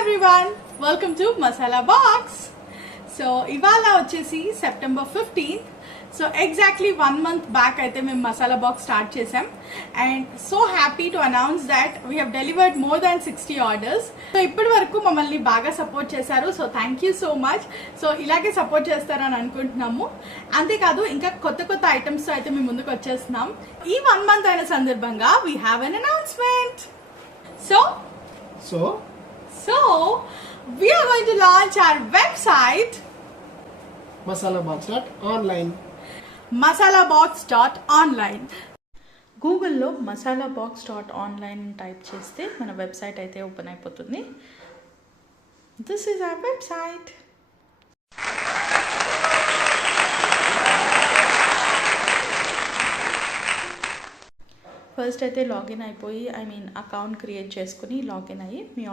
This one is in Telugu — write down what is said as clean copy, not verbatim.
everyone, welcome to Masala Box. So ఇవాళ వచ్చేసి September 15th. So exactly 1 month back అయితే మేము మసాలా బాక్స్ స్టార్ట్ చేసాం and so happy to announce that we have delivered more than 60 orders. So ఇప్పటి వరకు మమ్మల్ని బాగా సపోర్ట్ చేశారు. So thank you so much. So ఇలాగే సపోర్ట్ చేస్తారని అనుకుంటున్నాము. అంతేకాదు ఇంకా కొత్త కొత్త ఐటమ్స్ అయితే మేము ముందుకు వచ్చేస్తున్నాం. ఈ 1 month అయిన సందర్భంగా we have an announcement. So we are going to launch our website masalabox.online. masalabox.online. గూగుల్లో masalabox.online టైప్ చేస్తే మన వెబ్సైట్ అయితే ఓపెన్ అయిపోతుంది. This is our website. First అయితే లాగిన్ అయిపోయి అకౌంట్ క్రియేట్ చేసుకుని లాగిన్ అయ్యి మీ